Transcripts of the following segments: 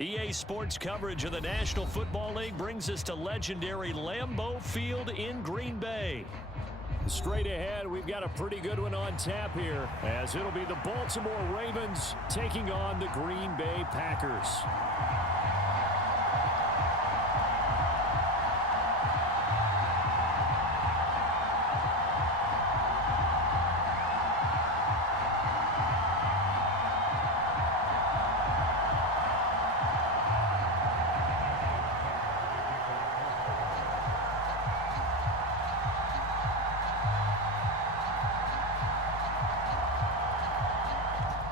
EA Sports coverage of the National Football League brings us to legendary Lambeau Field in Green Bay. Straight ahead, we've got a pretty good one on tap here, as it'll be the Baltimore Ravens taking on the Green Bay Packers.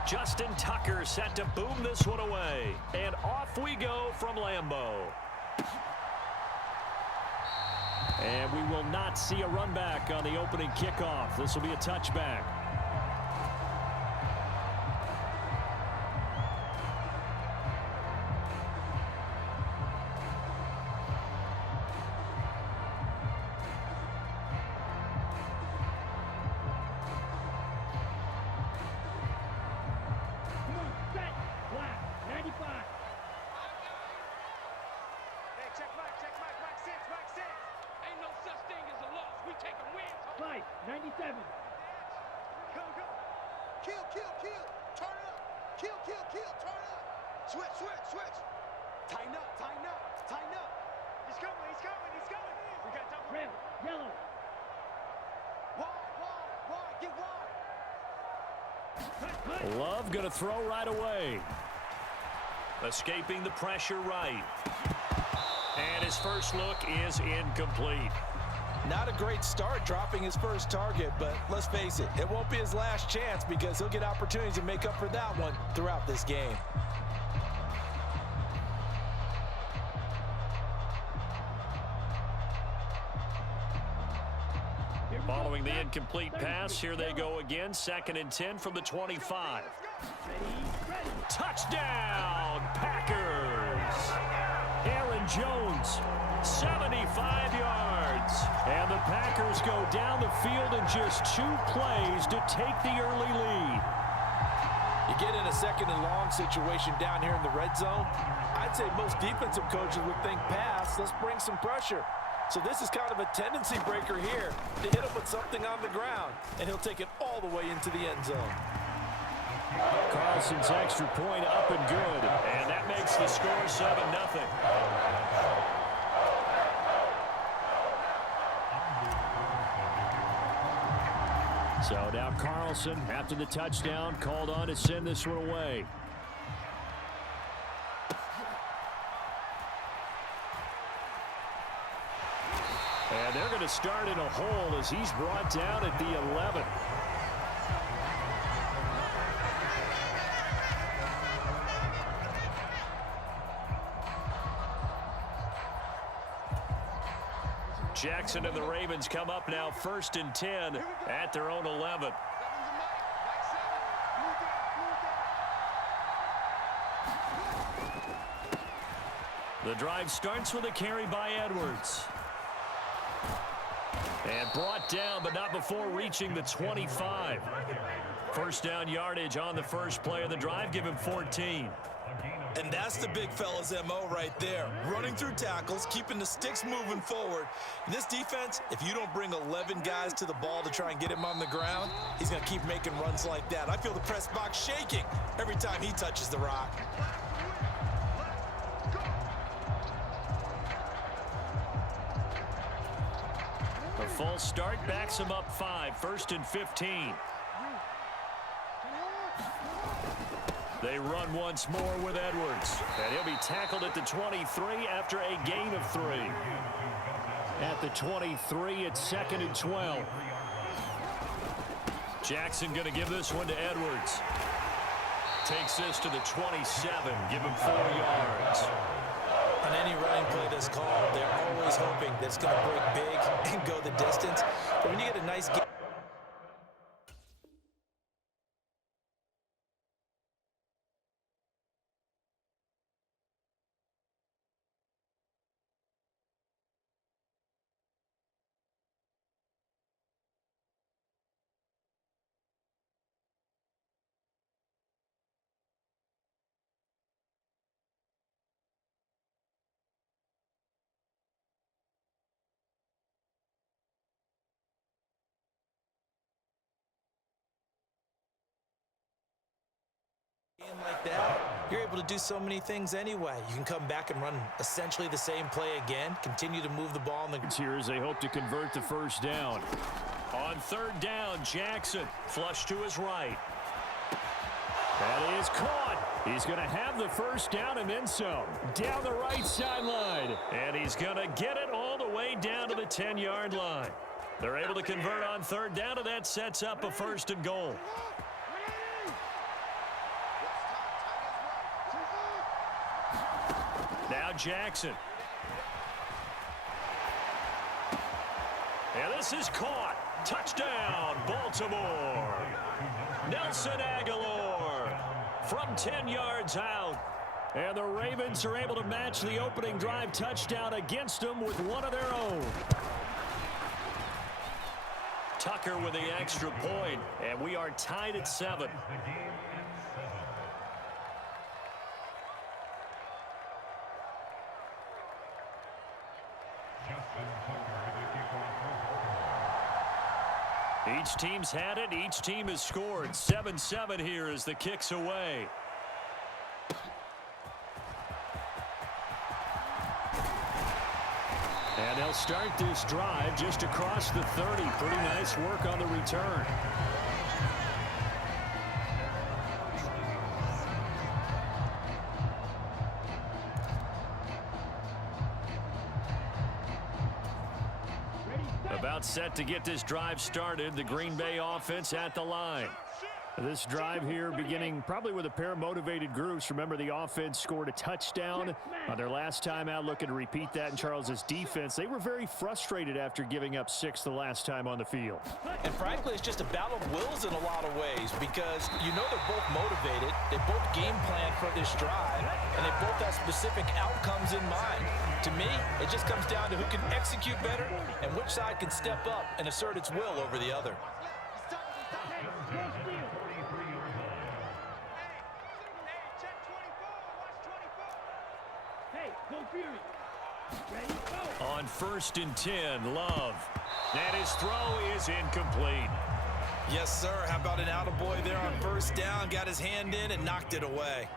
Justin Tucker set to boom this one away. And off we go from Lambeau. And we will not see a run back on the opening kickoff. This will be a touchback. Love going to throw right away. Escaping the pressure right. And his first look is incomplete. Not a great start dropping his first target, but let's face it, it won't be his last chance because he'll get opportunities to make up for that one throughout this game. Following the incomplete pass, here they go again. 2nd and 10 from the 25. Touchdown, Packers! Aaron Jones, 75 yards. And the Packers go down the field in just 2 plays to take the early lead. You get in a 2nd and long situation down here in the red zone. I'd say most defensive coaches would think pass. Let's bring some pressure. So this is kind of a tendency breaker here to hit him with something on the ground, and he'll take it all the way into the end zone. Carlson's extra point up and good, and that makes the score 7-0. So now Carlson, after the touchdown, called on to send this one away. And they're going to start in a hole as he's brought down at the 11. Jackson and the Ravens come up now 1st and 10 at their own 11. The drive starts with a carry by Edwards. And brought down, but not before reaching the 25. First down yardage on the first play of the drive. Give him 14. And that's the big fella's MO right there. Running through tackles, keeping the sticks moving forward. In this defense, if you don't bring 11 guys to the ball to try and get him on the ground, he's going to keep making runs like that. I feel the press box shaking every time he touches the rock. A false start backs him up 5. 1st and 15. They run once more with Edwards. And he'll be tackled at the 23 after a gain of 3. At the 23, it's 2nd and 12. Jackson going to give this one to Edwards. Takes this to the 27. Give him 4 yards. On any running play that's called, they're always hoping that it's going to break big and go the distance. But when you get a nice game, Like that, you're able to do so many things anyway. You can come back and run essentially the same play again, continue to move the ball in the here as they hope to convert the first down. On third down, Jackson flush to his right. That is caught. He's going to have the first down and then some. Down the right sideline. And he's going to get it all the way down to the 10-yard line. They're able to convert on third down, and that sets up a first and goal. Now Jackson. And this is caught. Touchdown, Baltimore. Nelson Aguilar from 10 yards out. And the Ravens are able to match the opening drive touchdown against them with one of their own. Tucker with the extra point, and we are tied at 7. Each team's had it. Each team has scored. 7-7 here as the kick's away. And they'll start this drive just across the 30. Pretty nice work on the return. About set to get this drive started. The Green Bay offense at the line. This drive here beginning probably with a pair of motivated groups. Remember, the offense scored a touchdown on their last time out. Looking to repeat that in Charles's defense. They were very frustrated after giving up 6 the last time on the field. And frankly, it's just a battle of wills in a lot of ways because you know they're both motivated. They both game plan for this drive, and they both have specific outcomes in mind. To me, it just comes down to who can execute better and which side can step up and assert its will over the other. On 1st and 10, Love. And his throw is incomplete. Yes, sir. How about an attaboy there on first down? Got his hand in and knocked it away.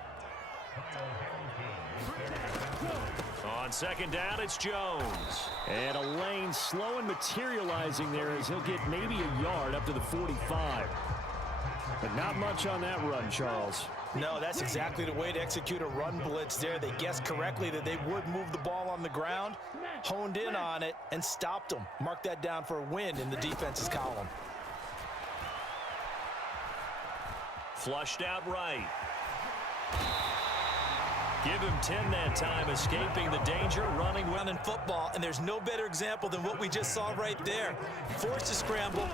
On second down, it's Jones. And a lane slow and materializing there as he'll get maybe a yard up to the 45. But not much on that run, Charles. No, that's exactly the way to execute a run blitz there. They guessed correctly that they would move the ball on the ground, honed in on it, and stopped them. Mark that down for a win in the defense's column. Flushed out right. Give him 10 that time, escaping the danger, running in football, and there's no better example than what we just saw right there. Forced to scramble,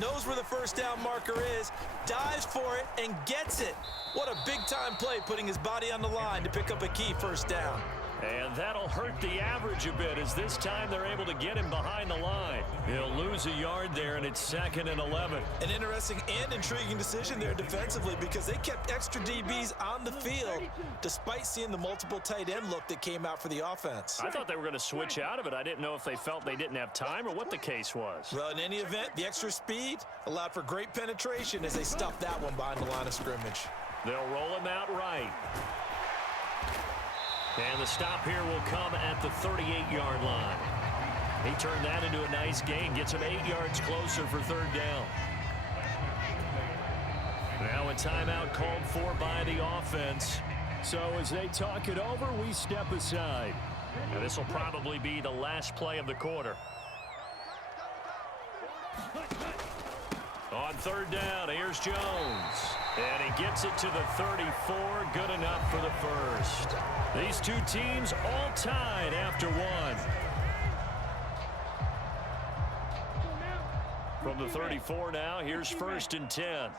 knows where the first down marker is, dives for it, and gets it. What a big-time play, putting his body on the line to pick up a key first down. And that'll hurt the average a bit as this time they're able to get him behind the line. He'll lose a yard there, and it's 2nd and 11. An interesting and intriguing decision there defensively because they kept extra DBs on the field despite seeing the multiple tight end look that came out for the offense. I thought they were going to switch out of it. I didn't know if they felt they didn't have time or what the case was. Well, in any event, the extra speed allowed for great penetration as they stuffed that one behind the line of scrimmage. They'll roll him out right. And the stop here will come at the 38-yard line. He turned that into a nice gain, gets him 8 yards closer for third down. Now a timeout called for by the offense. So as they talk it over, we step aside. Now this will probably be the last play of the quarter. On third down, here's Jones. And he gets it to the 34. Good enough for the first. These two teams all tied after one. From the 34 now, here's 1st and 10.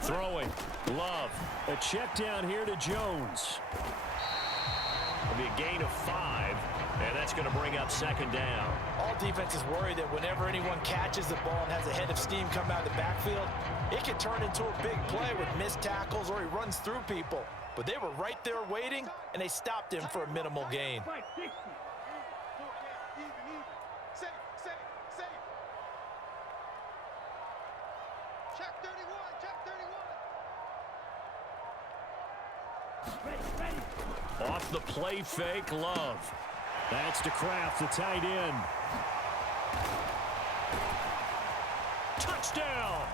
Throwing. Love. A check down here to Jones. It'll be a gain of 5, and that's going to bring up 2nd down. All defenses worry that whenever anyone catches the ball and has a head of steam come out of the backfield, it can turn into a big play with missed tackles or he runs through people. But they were right there waiting, and they stopped him for a minimal gain. Check 31, check 31. Off the play fake, Love. That's to Kraft, the tight end. Touchdown!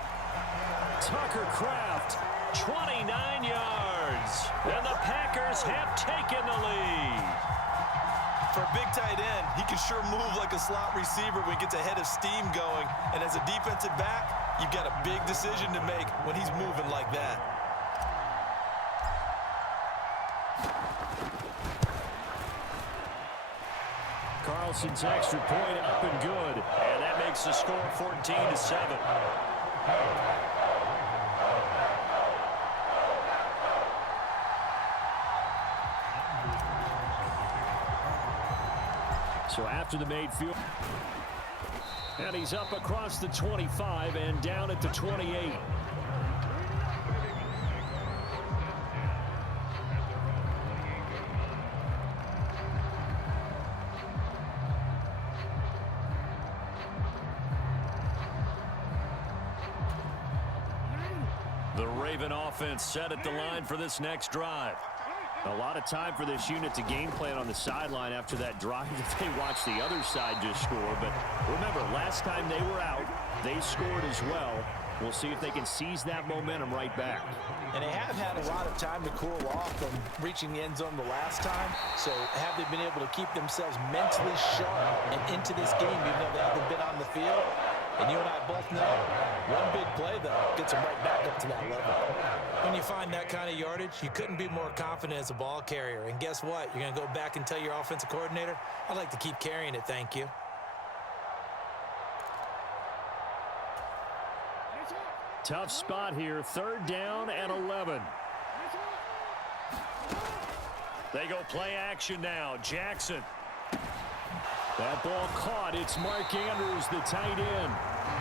Tucker Kraft, 29 yards. And the Packers have taken the lead. For a big tight end, he can sure move like a slot receiver when he gets a head of steam going. And as a defensive back, you've got a big decision to make when he's moving like that. Carlson's extra point up and good. And that makes the score 14-7. So after the made field, and he's up across the 25 and down at the 28. The Raven offense set at the line for this next drive. A lot of time for this unit to game plan on the sideline after that drive if they watch the other side just score. But remember, last time they were out, they scored as well. We'll see if they can seize that momentum right back. And they have had a lot of time to cool off from reaching the end zone the last time. So have they been able to keep themselves mentally sharp and into this game even though they haven't been on the field? And you and I both know one big play, though, gets them right back up to that level. When you find that kind of yardage, you couldn't be more confident as a ball carrier. And guess what? You're going to go back and tell your offensive coordinator, I'd like to keep carrying it, thank you. Tough spot here, 3rd down and 11. They go play action now. Jackson. That ball caught. It's Mark Andrews, the tight end.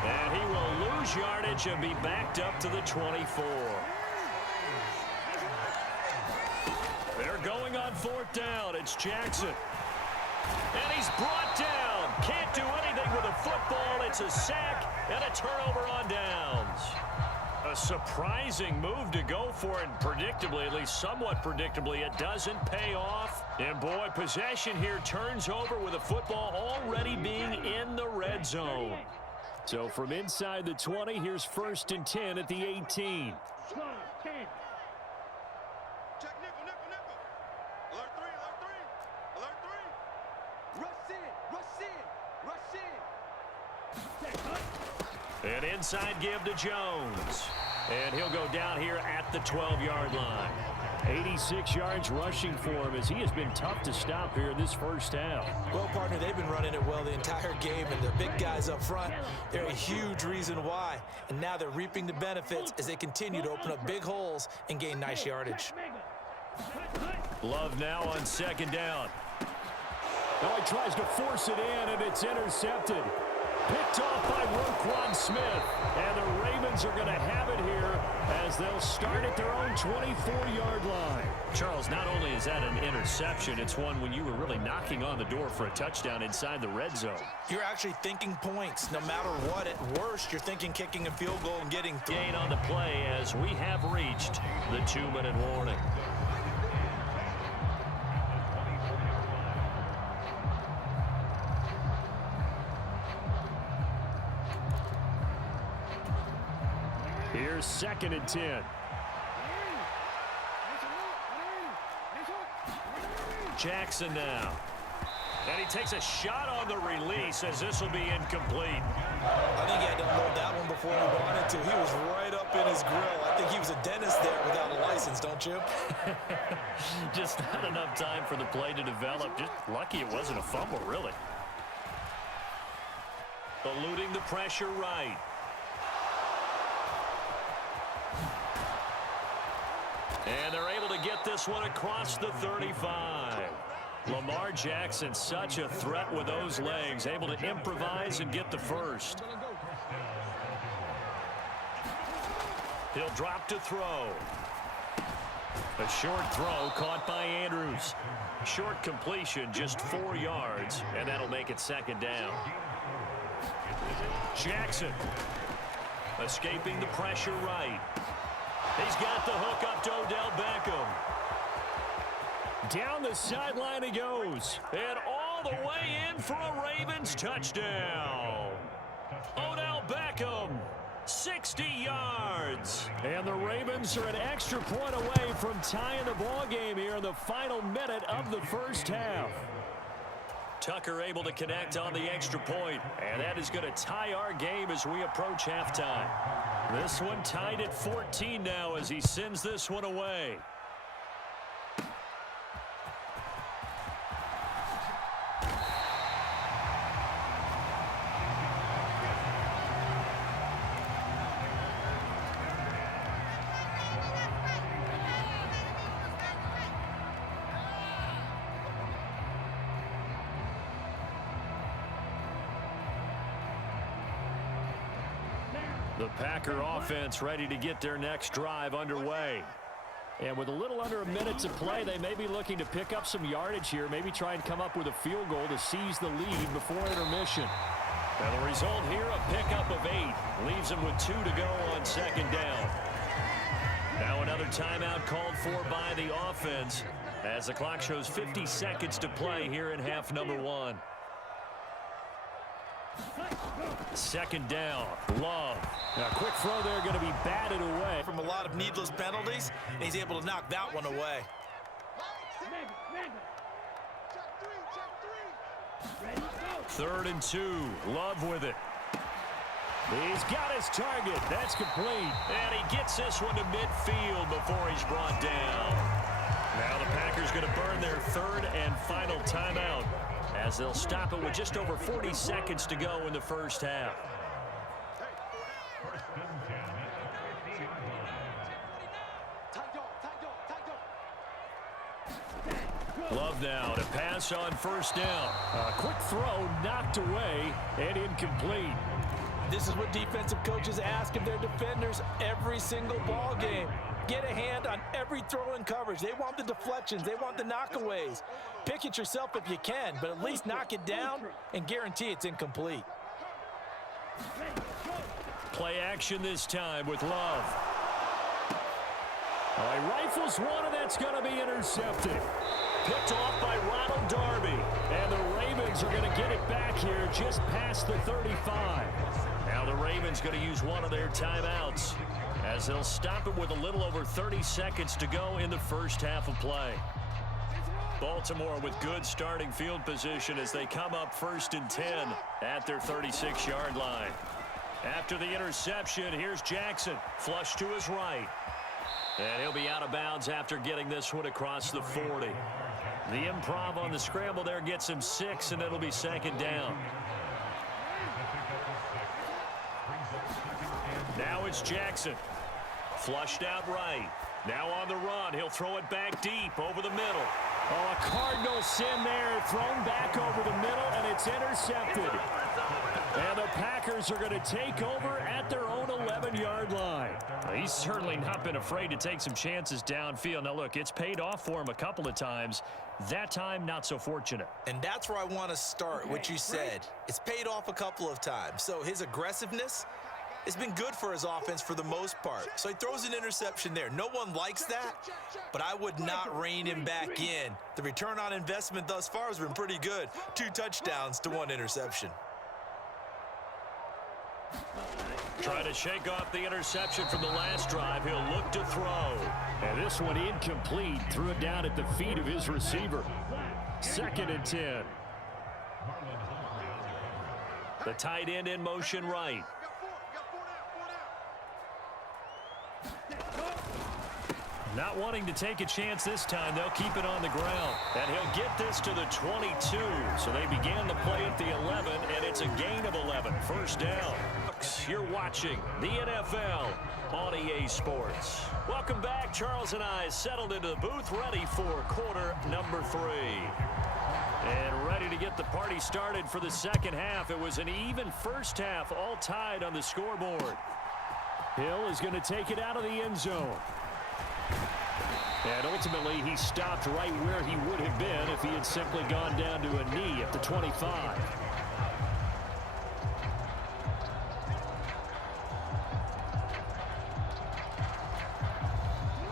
And he will lose yardage and be backed up to the 24. They're going on 4th down. It's Jackson. And he's brought down. Can't do anything with a football. It's a sack and a turnover on downs. A surprising move to go for it, and predictably, at least somewhat predictably, it doesn't pay off. And boy, possession here turns over with a football already being in the red zone. So from inside the 20, here's 1st and 10 at the 18. Check nickel, nickel, nickel. Alert 3, alert 3. Alert 3. Rush in, An inside give to Jones. And he'll go down here at the 12-yard line. 86 yards rushing for him as he has been tough to stop here in this first half. Well, partner, they've been running it well the entire game, and the big guys up front, they're a huge reason why. And now they're reaping the benefits as they continue to open up big holes and gain nice yardage. Love now on 2nd down. Now he tries to force it in, and it's intercepted. Picked off by Roquan Smith. And the Ravens are going to have it here as they'll start at their own 24-yard line. Charles, not only is that an interception, it's one when you were really knocking on the door for a touchdown inside the red zone. You're actually thinking points. No matter what, at worst, you're thinking kicking a field goal and getting through. Gain on the play as we have reached the 2-minute warning. Here's 2nd and 10. Jackson now. And he takes a shot on the release as this will be incomplete. I think he had to unload that one before he wanted to. He was right up in his grill. I think he was a dentist there without a license, don't you? Just not enough time for the play to develop. Just lucky it wasn't a fumble, really. Eluding the pressure right. And they're able to get this one across the 35. Lamar Jackson, such a threat with those legs, able to improvise and get the first. He'll drop to throw. A short throw caught by Andrews. Short completion, just 4 yards, and that'll make it second down. Jackson escaping the pressure right. He's got the hook up to Odell Beckham. Down the sideline he goes. And all the way in for a Ravens touchdown. Odell Beckham, 60 yards. And the Ravens are an extra point away from tying the ball game here in the final minute of the first half. Tucker able to connect on the extra point, and that is going to tie our game as we approach halftime. This one tied at 14 now as he sends this one away. The Packer offense ready to get their next drive underway. And with a little under a minute to play, they may be looking to pick up some yardage here, maybe try and come up with a field goal to seize the lead before intermission. And the result here, a pickup of 8. Leaves them with 2 to go on second down. Now another timeout called for by the offense as the clock shows 50 seconds to play here in half number 1. Second down, Love. Now, a quick throw there going to be batted away. From a lot of needless penalties, and he's able to knock that one away. Third and 2, Love with it. He's got his target. That's complete. And he gets this one to midfield before he's brought down. Now the Packers going to burn their third and final timeout as they'll stop it with just over 40 seconds to go in the first half. Love now to pass on first down. A quick throw knocked away and incomplete. This is what defensive coaches ask of their defenders every single ball game. Get a hand on every throw in coverage. They want the deflections. They want the knockaways. Pick it yourself if you can, but at least knock it down and guarantee it's incomplete. Play action this time with Love. He rifles one, and that's going to be intercepted. Picked off by Ronald Darby. And the Ravens are going to get it back here just past the 35. Now the Ravens going to use one of their timeouts as they'll stop it with a little over 30 seconds to go in the first half of play. Baltimore with good starting field position as they come up 1st and 10 at their 36-yard line. After the interception, here's Jackson. Flush to his right. And he'll be out of bounds after getting this one across the 40. The improv on the scramble there gets him 6, and it'll be second down. Now it's Jackson. Flushed out right. Now on the run. He'll throw it back deep over the middle. Oh, a Cardinal sin there. Thrown back over the middle, and it's intercepted. And the Packers are going to take over at their own 11-yard line. He's certainly not been afraid to take some chances downfield. Now, look, it's paid off for him a couple of times. That time, not so fortunate. And that's where I want to start, what you said. It's paid off a couple of times. So his aggressiveness has been good for his offense for the most part. So he throws an interception there. No one likes that, but I would not rein him back in. The return on investment thus far has been pretty good. 2 touchdowns to 1 interception. Trying to shake off the interception from the last drive. He'll look to throw. And this one incomplete. Threw it down at the feet of his receiver. 2nd and 10. The tight end in motion right. Not wanting to take a chance this time. They'll keep it on the ground. And he'll get this to the 22. So they began the play at the 11, and it's a gain of 11. First down. You're watching the NFL on EA Sports. Welcome back. Charles and I settled into the booth, ready for quarter number 3. And ready to get the party started for the second half. It was an even first half, all tied on the scoreboard. Hill is going to take it out of the end zone. And ultimately, he stopped right where he would have been if he had simply gone down to a knee at the 25.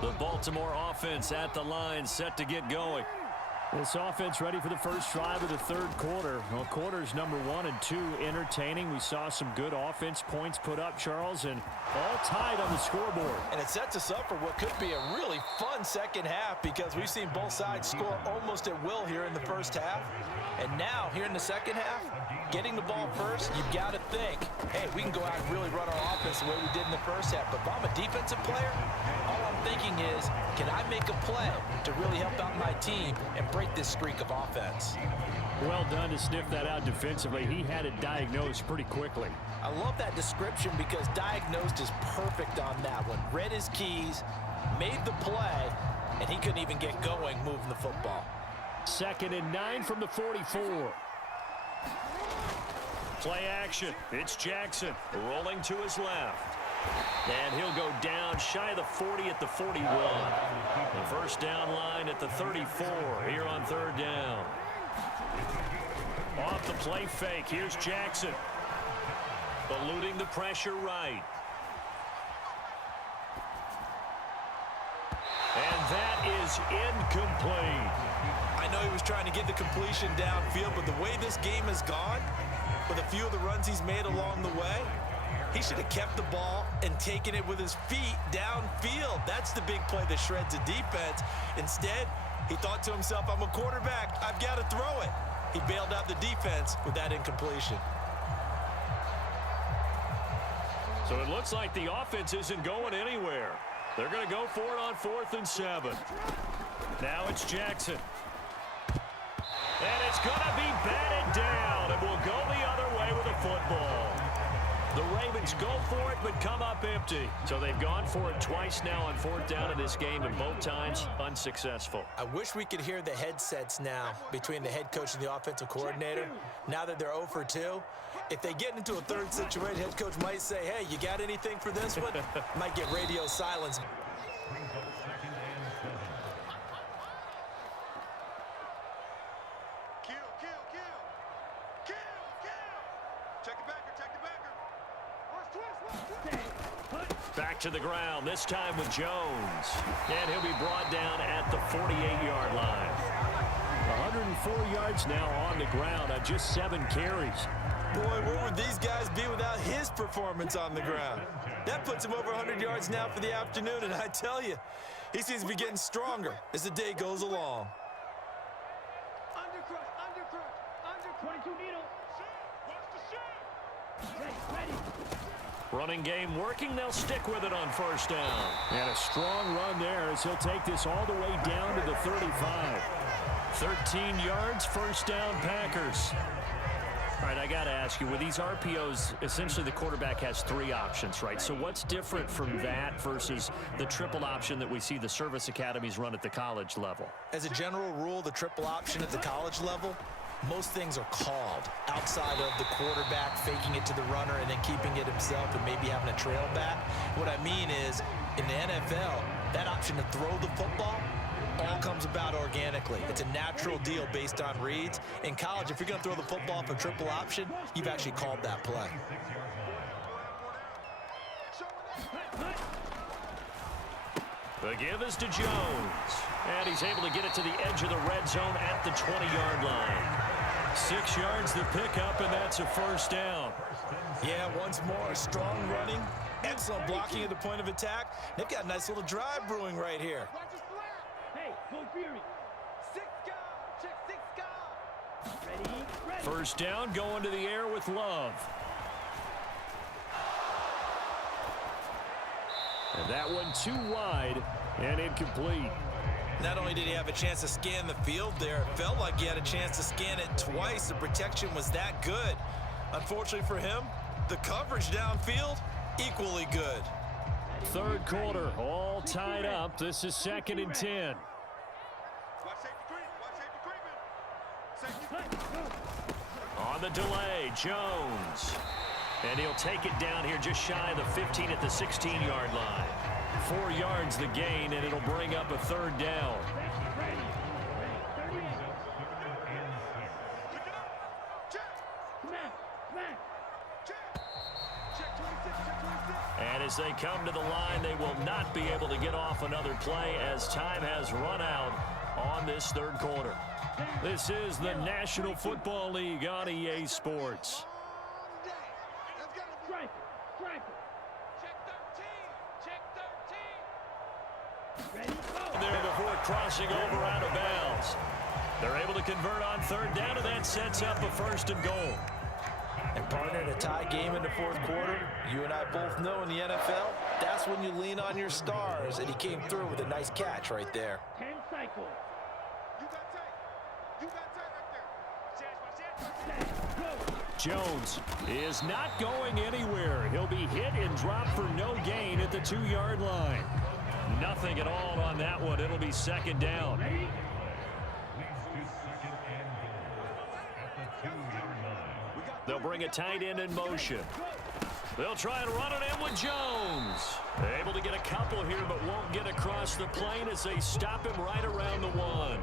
The Baltimore offense at the line, set to get going. This offense ready for the first drive of the third quarter. Well, quarters number 1 and 2 entertaining. We saw some good offense points put up, Charles, and all tied on the scoreboard. And it sets us up for what could be a really fun second half because we've seen both sides score almost at will here in the first half. And now, here in the second half, getting the ball first, you've got to think, hey, we can go out and really run our offense the way we did in the first half. But if I'm a defensive player, all I'm thinking is, can I make a play to really help out my team and break this streak of offense? Well done to sniff that out defensively. He had it diagnosed pretty quickly. I love that description because diagnosed is perfect on that one. Read his keys, made the play, and he couldn't even get going moving the football. 2nd and 9 from the 44. Play action. It's Jackson rolling to his left. And he'll go down shy of the 40 at the 41. The first down line at the 34 here on 3rd down. Off the play fake. Here's Jackson. Eluding the pressure right. And that is incomplete. I know he was trying to get the completion downfield, but the way this game has gone, with a few of the runs he's made along the way, he should have kept the ball and taken it with his feet downfield. That's the big play that shreds a defense. Instead, he thought to himself, I'm a quarterback. I've got to throw it. He bailed out the defense with that incompletion. So it looks like the offense isn't going anywhere. They're going to go for it on 4th and 7. Now it's Jackson. And it's going to be batted down, and will go the other way with a football. The Ravens go for it, but come up empty. So they've gone for it twice now on 4th down in this game, and both times unsuccessful. I wish we could hear the headsets now between the head coach and the offensive coordinator. Now that they're 0 for 2, if they get into a third situation, head coach might say, hey, you got anything for this one? Might get radio silence. Back to the ground, this time with Jones. And he'll be brought down at the 48-yard line. 104 yards now on the ground on just 7 carries. Boy, where would these guys be without his performance on the ground? That puts him over 100 yards now for the afternoon, and I tell you, he seems to be getting stronger as the day goes along. Under 22 needle. Watch the shot. Ready. Running game working. They'll stick with it on 1st down. And a strong run there as he'll take this all the way down to the 35. 13 yards, 1st down, Packers. All right, I got to ask you, with these RPOs, essentially the quarterback has 3 options, right? So what's different from that versus the triple option that we see the service academies run at the college level? As a general rule, the triple option at the college level, most things are called outside of the quarterback faking it to the runner and then keeping it himself and maybe having a trail back. What I mean is, in the NFL, that option to throw the football all comes about organically. It's a natural deal based on reads. In college, if you're going to throw the football for triple option, you've actually called that play. The give is to Jones. And he's able to get it to the edge of the red zone at the 20-yard line. 6 yards the pickup, and that's a 1st down. Yeah, once more, strong running, excellent blocking at the point of attack. They've got a nice little drive brewing right here. Hey, go Fury. 6 guard. Check 6 guard. Ready. 1st down, going to the air with Love. And that one too wide and incomplete. Not only did he have a chance to scan the field there, it felt like he had a chance to scan it twice. The protection was that good. Unfortunately for him, the coverage downfield, equally good. 3rd quarter, all tied up. This is 2nd and 10. On the delay, Jones. And he'll take it down here just shy of the 15 at the 16-yard line. 4 yards the gain, and it'll bring up a 3rd down. And as they come to the line, they will not be able to get off another play as time has run out on this 3rd quarter. This is the National Football League on EA Sports. There before crossing over out of bounds. They're able to convert on 3rd down, and that sets up a 1st and goal. And partner, in a tie game in the 4th quarter, you and I both know in the NFL, that's when you lean on your stars, and he came through with a nice catch right there. 10 cycles. Jones is not going anywhere. He'll be hit and dropped for no gain at the 2-yard line. Nothing at all on that one. It'll be 2nd down. They'll bring a tight end in motion. They'll try and run it in with Jones. Able to get a couple here, but won't get across the plane as they stop him right around the 1.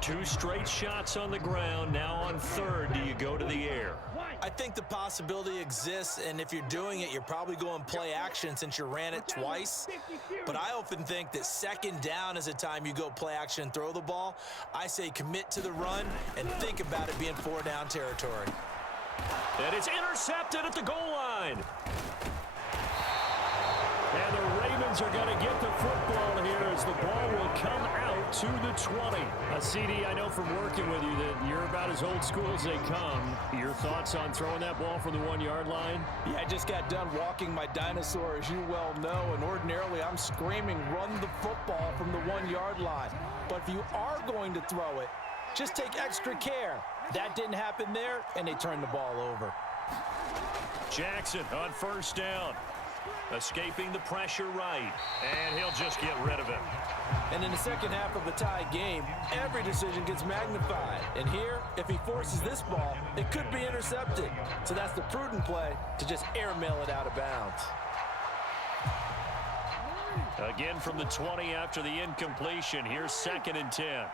2 straight shots on the ground. Now on 3rd, do you go to the air? I think the possibility exists, and if you're doing it, you're probably going play action since you ran it twice. But I often think that 2nd down is a time you go play action and throw the ball. I say commit to the run and think about it being 4-down territory. And it's intercepted at the goal line. And the Ravens are going to get the football here as the ball will come out to the 20. CD, I know from working with you that you're about as old school as they come. Your thoughts on throwing that ball from the 1-yard line? Yeah, I just got done walking my dinosaur, as you well know, and ordinarily I'm screaming, run the football from the 1-yard line. But if you are going to throw it, just take extra care. That didn't happen there, and they turned the ball over. Jackson on 1st down. Escaping the pressure right, and he'll just get rid of it. And in the 2nd half of a tie game, every decision gets magnified. And here, if he forces this ball, it could be intercepted. So that's the prudent play to just airmail it out of bounds. Again from the 20 after the incompletion. Here's 2nd and 10.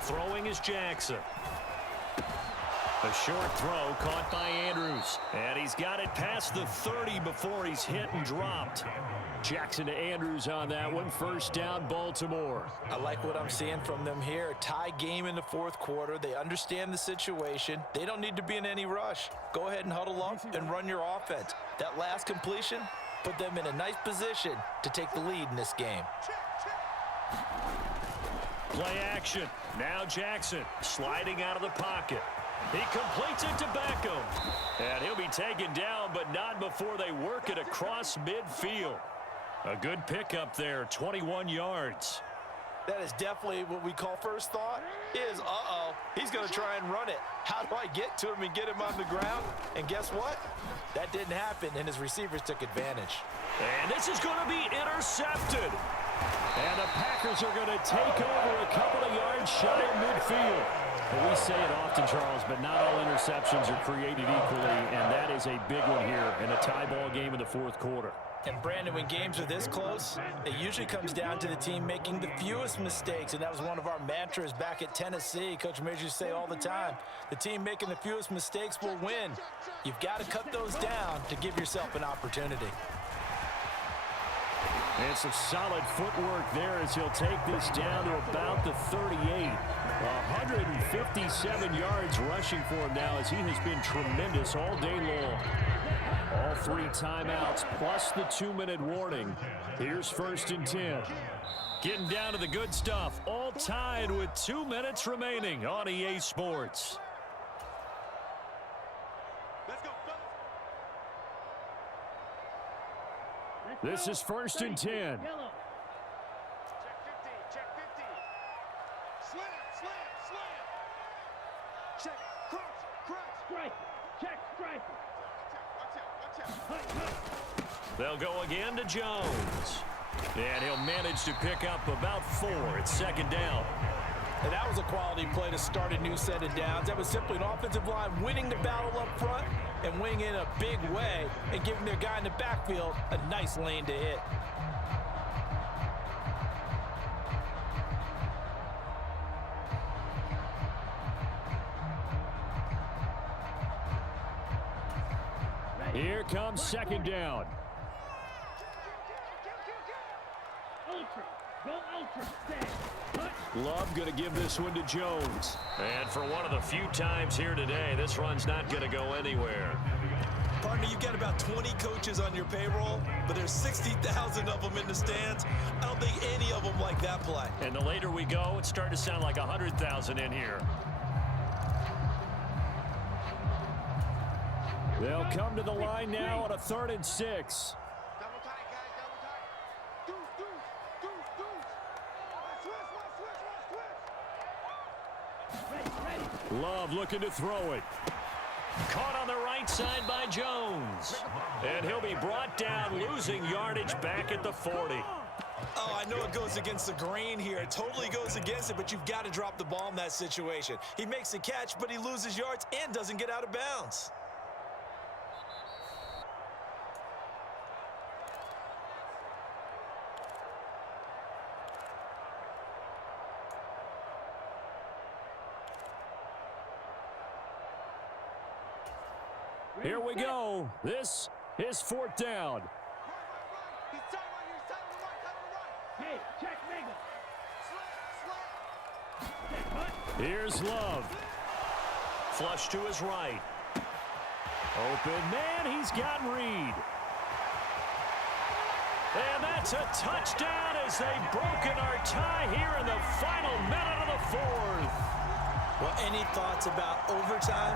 Throwing is Jackson. A short throw caught by Andrews. And he's got it past the 30 before he's hit and dropped. Jackson to Andrews on that one. 1st down, Baltimore. I like what I'm seeing from them here. A tie game in the 4th quarter. They understand the situation. They don't need to be in any rush. Go ahead and huddle up and run your offense. That last completion put them in a nice position to take the lead in this game. Play action. Now Jackson sliding out of the pocket. He completes it to Beckham. And he'll be taken down, but not before they work it across midfield. A good pickup there, 21 yards. That is definitely what we call first thought is, he's going to try and run it. How do I get to him and get him on the ground? And guess what? That didn't happen, and his receivers took advantage. And this is going to be intercepted. And the Packers are going to take over a couple of yards shy of midfield. Well, we say it often, Charles, but not all interceptions are created equally, and that is a big one here in a tie ball game in the 4th quarter. And, Brandon, when games are this close, it usually comes down to the team making the fewest mistakes, and that was one of our mantras back at Tennessee. Coach Major used to say all the time, the team making the fewest mistakes will win. You've got to cut those down to give yourself an opportunity. And some solid footwork there as he'll take this down to about the 38. 157 yards rushing for him now as he has been tremendous all day long. All 3 timeouts plus the 2-minute warning. Here's 1st and 10. Getting down to the good stuff. All tied with 2 minutes remaining on EA Sports. This is 1st and 10. Yellow. Check 50. Slam. Check, crouch. Strike. Check, strike. Watch out. They'll go again to Jones. And he'll manage to pick up about 4. It's 2nd down. And that was a quality play to start a new set of downs. That was simply an offensive line winning the battle up front and wing in a big way and giving their guy in the backfield a nice lane to hit. Here comes second down. Ultra. Go ultra. Stand. Love going to give this one to Jones. And for one of the few times here today, this run's not going to go anywhere. Partner, you've got about 20 coaches on your payroll, but there's 60,000 of them in the stands. I don't think any of them like that play. And the later we go, it's starting to sound like 100,000 in here. They'll come to the line now on a 3rd and 6. Double tight, guys, double tight. Deuce, deuce, deuce, deuce. Switch. Ready. Love looking to throw it. Caught on the right side by Jones. And he'll be brought down, losing yardage back at the 40. Oh, I know it goes against the grain here. It totally goes against it, but you've got to drop the ball in that situation. He makes a catch, but he loses yards and doesn't get out of bounds. Here we go. This is 4th down. Right. He's tight right here. He's tight on the right, tight on the right. Hey, check Mega. Slant. Here's Love. Flush to his right. Open man, he's got Reed. And that's a touchdown as they've broken our tie here in the final minute of the 4th. Well, any thoughts about overtime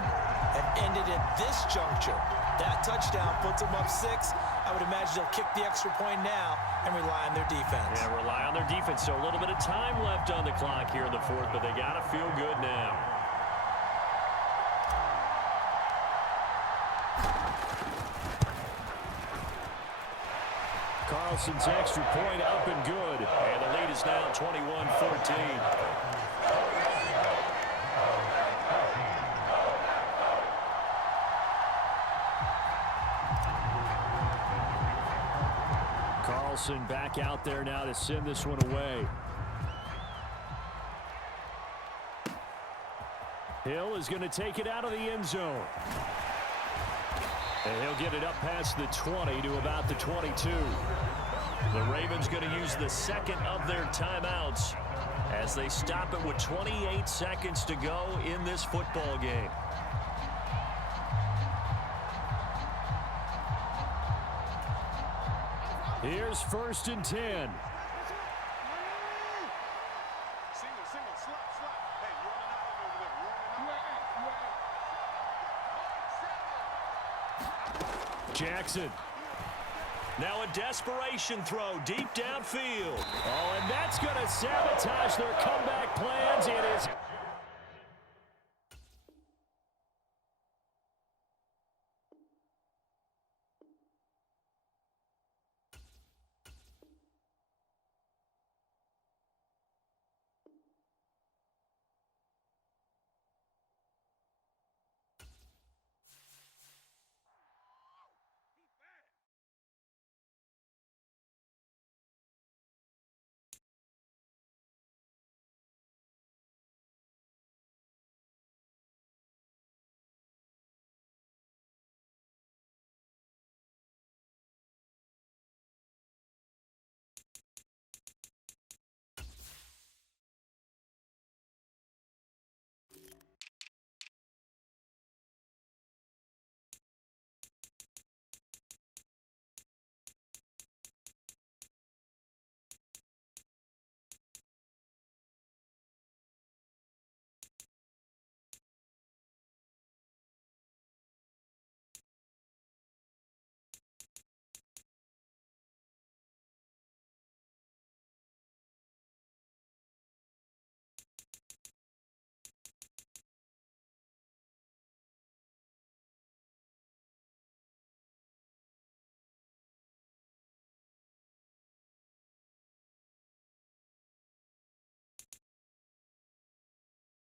have ended at this juncture. That touchdown puts them up 6. I would imagine they'll kick the extra point now and rely on their defense. Yeah, rely on their defense. So a little bit of time left on the clock here in the 4th, but they got to feel good now. Carlson's extra point up and good. And the lead is now 21-14. Carlson back out there now to send this one away. Hill is going to take it out of the end zone. And he'll get it up past the 20 to about the 22. The Ravens going to use the second of their timeouts as they stop it with 28 seconds to go in this football game. Here's 1st and 10. Single, slap. Hey, you're on an island over there. You're on an island. Jackson. Now a desperation throw deep downfield. Oh, and that's going to sabotage their comeback plans. It is